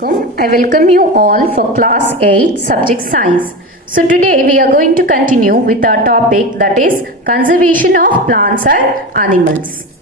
I welcome you all for class 8 subject science. So today we are going to continue with our topic, that is conservation of plants and animals.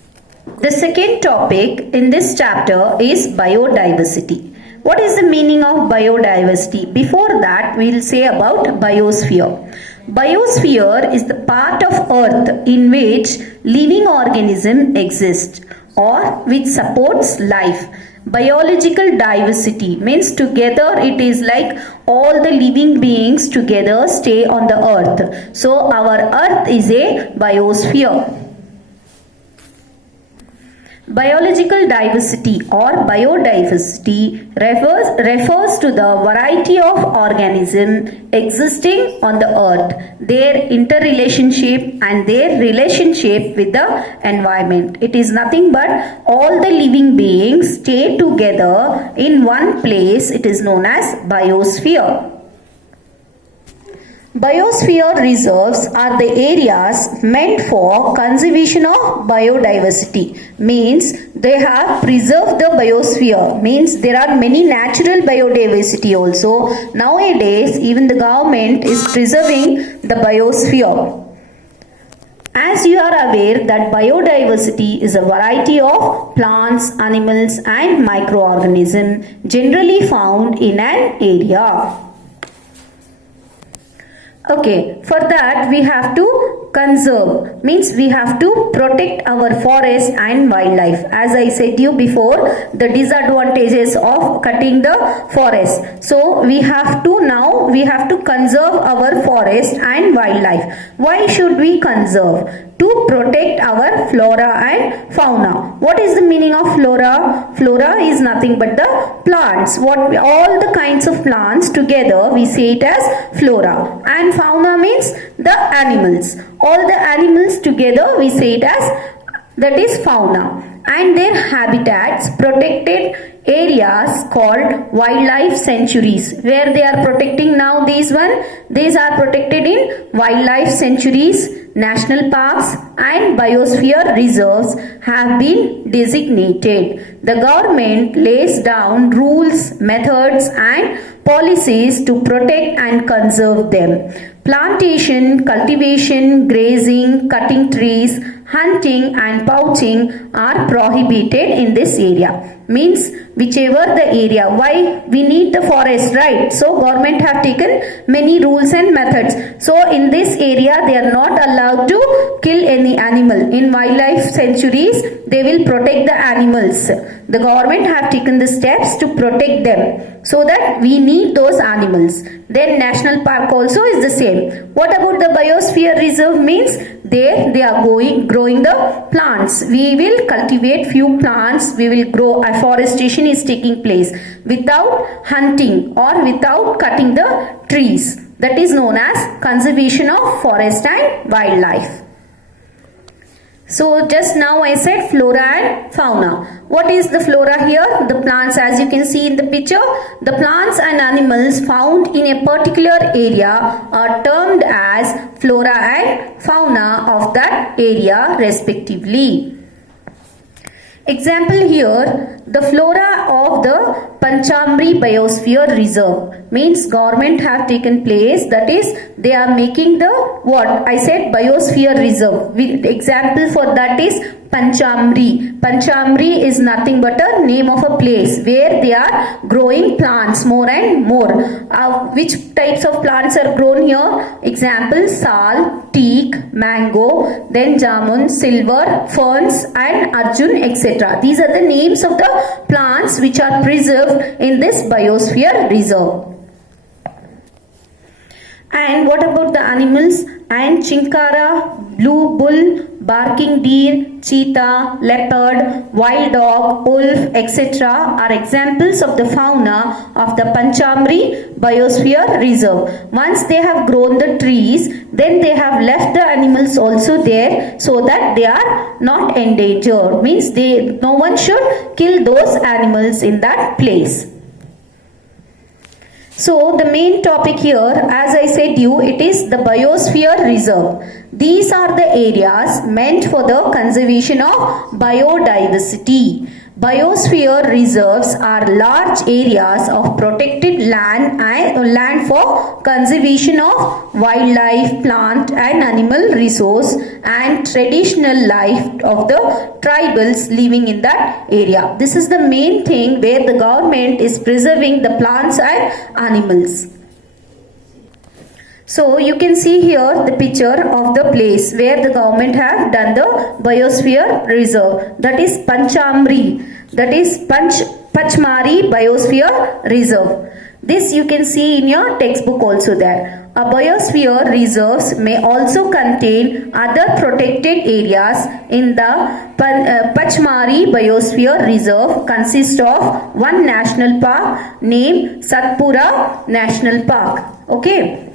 The second topic in this chapter is biodiversity. What is the meaning of biodiversity? Before that we will say about biosphere. Biosphere is the part of earth in which living organism exist or which supports life. Biological diversity means together it is like all the living beings together stay on the earth. So our earth is a biosphere. Biological diversity or biodiversity refers to the variety of organisms existing on the earth, their interrelationship and their relationship with the environment. It is nothing but all the living beings stay together in one place. It is known as biosphere. Biosphere reserves are the areas meant for conservation of biodiversity. Means they have preserved the biosphere. Means there are many natural biodiversity also. Nowadays even the government is preserving the biosphere. As you are aware that biodiversity is a variety of plants, animals and microorganisms generally found in an area. Okay, for that we have to conserve, means we have to protect our forest and wildlife. As I said you before, the disadvantages of cutting the forest. So we have to conserve our forest and wildlife. Why should we conserve? To protect our flora and fauna. What is the meaning of flora? Flora is nothing but the plants. All the kinds of plants together we say it as flora. And fauna means the animals. All the animals together we say it as, that is fauna. And their habitats, protected areas called wildlife sanctuaries. Where they are protecting now, these are protected in wildlife sanctuaries. National parks and biosphere reserves have been designated. The government lays down rules, methods and policies to protect and conserve them. Plantation, cultivation, grazing, cutting trees, hunting and poaching are prohibited in this area. Means whichever the area, why we need the forest, right? So government have taken many rules and methods. So in this area they are not allowed to kill any animal. In wildlife sanctuaries they will protect the animals. The government have taken the steps to protect them, so that we need those animals. Then national park also is the same. What about the biosphere reserve? Means there they are growing the plants. We will cultivate few plants, we will grow. Afforestation is taking place without hunting or without cutting the trees. That is known as conservation of forest and wildlife. So just now I said flora and fauna. What is the flora here? The plants, as you can see in the picture, the plants and animals found in a particular area are termed as flora and fauna of that area respectively. Example here, the flora of the Panchamri Biosphere Reserve. Means government have taken place, that is they are making the what? I said biosphere reserve. Example for that is Panchamri. Panchamri is nothing but a name of a place where they are growing plants more and more. Which types of plants are grown here? Example, sal, teak, mango, then jamun, silver, ferns and arjun, etc. These are the names of the plants which are preserved in this biosphere reserve. And what about the animals? And chinkara, blue bull, barking deer, cheetah, leopard, wild dog, wolf, etc. are examples of the fauna of the Panchamri Biosphere Reserve. Once they have grown the trees, then they have left the animals also there, so that they are not endangered. Means no one should kill those animals in that place. So the main topic here, as I said you, it is the Biosphere Reserve. These are the areas meant for the conservation of biodiversity. Biosphere reserves are large areas of protected land for conservation of wildlife, plant and animal resource and traditional life of the tribals living in that area. This is the main thing where the government is preserving the plants and animals. So you can see here the picture of the place where the government have done the biosphere reserve, that is Panchamri, that is Pachmari Biosphere Reserve. This you can see in your textbook also there. A biosphere reserves may also contain other protected areas. In the Pachmari Biosphere Reserve consists of one national park named Satpura National Park. Okay.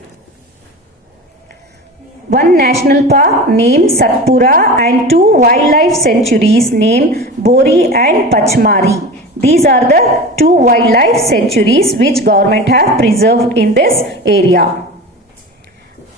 One national park named Satpura and two wildlife sanctuaries named Bori and Pachmari. These are the two wildlife sanctuaries which government have preserved in this area.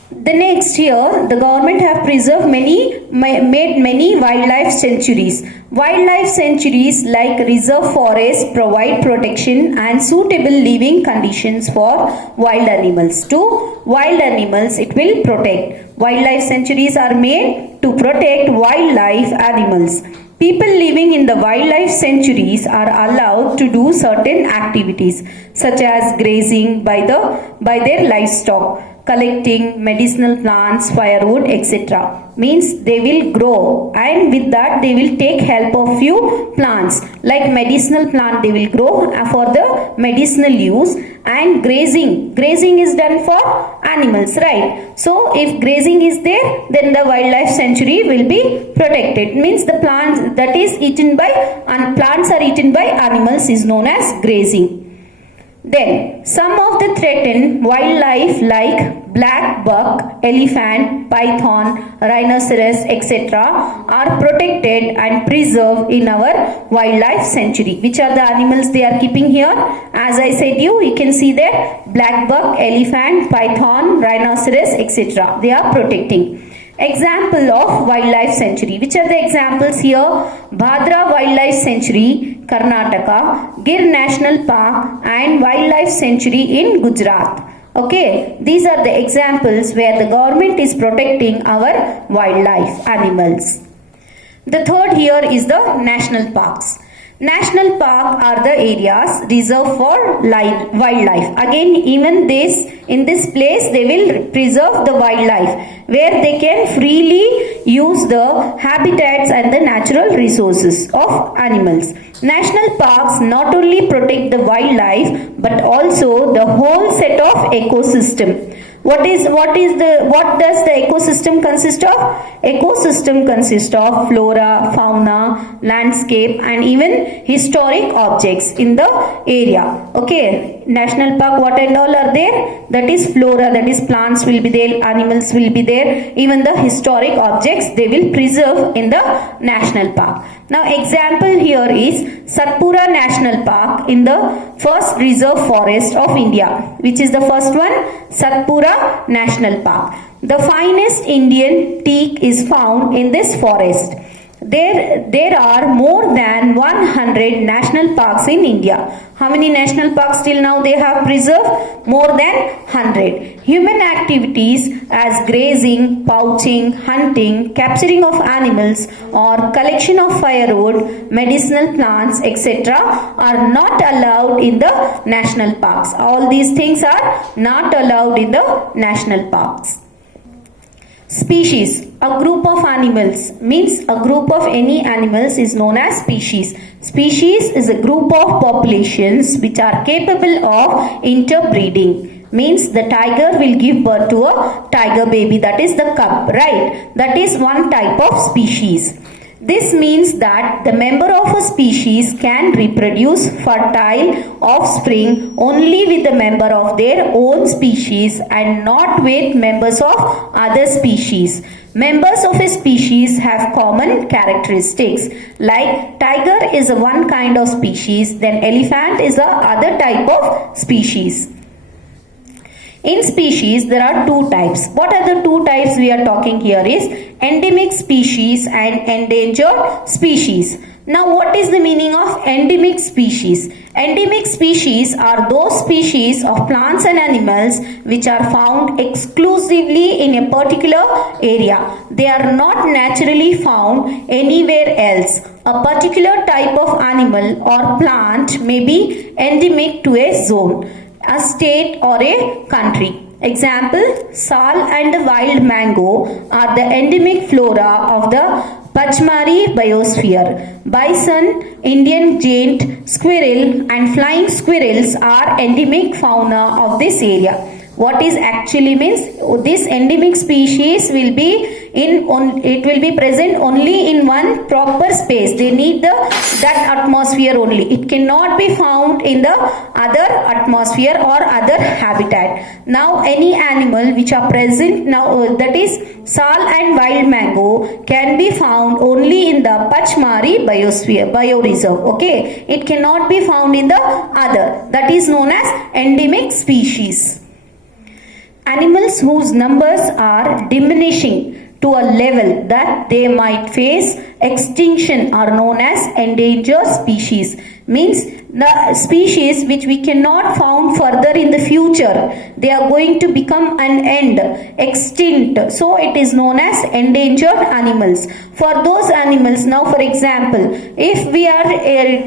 The next here, the government have preserved made many wildlife sanctuaries. Wildlife sanctuaries like reserve forests provide protection and suitable living conditions for wild animals. To wild animals it will protect. Wildlife sanctuaries are made to protect wildlife animals. People living in the wildlife sanctuaries are allowed to do certain activities such as grazing by their livestock, collecting medicinal plants, firewood, etc. Means they will grow, and with that they will take help of few plants like medicinal plant they will grow for the medicinal use, and grazing is done for animals, right? So if grazing is there, then the wildlife sanctuary will be protected. Means the plants that is eaten by plants are eaten by animals is known as grazing. Then some of the threatened wildlife like black buck, elephant, python, rhinoceros, etc. are protected and preserved in our wildlife sanctuary. Which are the animals they are keeping here? As I said you can see there black buck, elephant, python, rhinoceros, etc. They are protecting. Example of wildlife sanctuary. Which are the examples here? Bhadra Wildlife Sanctuary, Karnataka, Gir National Park and Wildlife Sanctuary in Gujarat. Okay, these are the examples where the government is protecting our wildlife animals. The third here is the national parks. National park are the areas reserved for wildlife. Again, even in this place they will preserve the wildlife where they can freely use the habitats and the natural resources of animals. National parks not only protect the wildlife but also the whole set of ecosystem. What does the ecosystem consist of? Ecosystem consists of flora, fauna, landscape and even historic objects in the area. Okay, national park, what and all are there? That is flora, that is plants will be there, animals will be there, even the historic objects they will preserve in the national park. Now example here is Satpura National Park in the first reserve forest of India. Which is the first one? Satpura National Park. The finest Indian teak is found in this forest. There are more than 100 national parks in India. How many national parks till now they have preserved? More than 100. Human activities as grazing, poaching, hunting, capturing of animals or collection of firewood, medicinal plants, etc. are not allowed in the national parks. All these things are not allowed in the national parks. Species, a group of animals, means a group of any animals is known as species. Species is a group of populations which are capable of interbreeding. Means the tiger will give birth to a tiger baby, that is the cub, right? That is one type of species. This means that the member of a species can reproduce fertile offspring only with the member of their own species and not with members of other species. Members of a species have common characteristics, like tiger is one kind of species, then elephant is the other type of species. In species, there are two types. What are the two types we are talking here is endemic species and endangered species. Now, what is the meaning of endemic species? Endemic species are those species of plants and animals which are found exclusively in a particular area. They are not naturally found anywhere else. A particular type of animal or plant may be endemic to a zone, a state, or a country. Example, sal and the wild mango are the endemic flora of the Pachmari biosphere. Bison, Indian giant squirrel and flying squirrels are endemic fauna of this area. What is actually means, this endemic species will be it will be present only in one proper space. They need that atmosphere only. It cannot be found in the other atmosphere or other habitat. Now any animal which are present now, that is sal and wild mango, can be found only in the Pachmari bioreserve. Okay, it cannot be found in the other. That is known as endemic species. Animals whose numbers are diminishing to a level that they might face extinction are known as endangered species. Means the species which we cannot found further in the future, they are going to become an end, extinct. So it is known as endangered animals. For those animals, now for example, if we are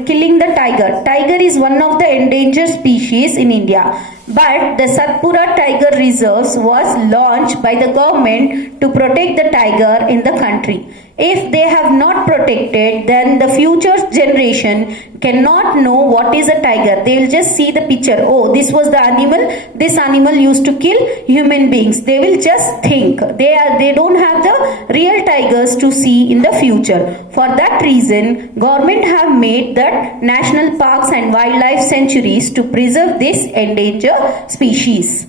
killing the tiger is one of the endangered species in India. But the Satpura Tiger Reserves was launched by the government to protect the tiger in the country. If they have not protected, then the future generation cannot know what is a tiger. They will just see the picture. Oh, this was the animal. This animal used to kill human beings. They will just think. They don't have the real tigers to see in the future. For that reason, government have made that national parks and wildlife sanctuaries to preserve this endangered species.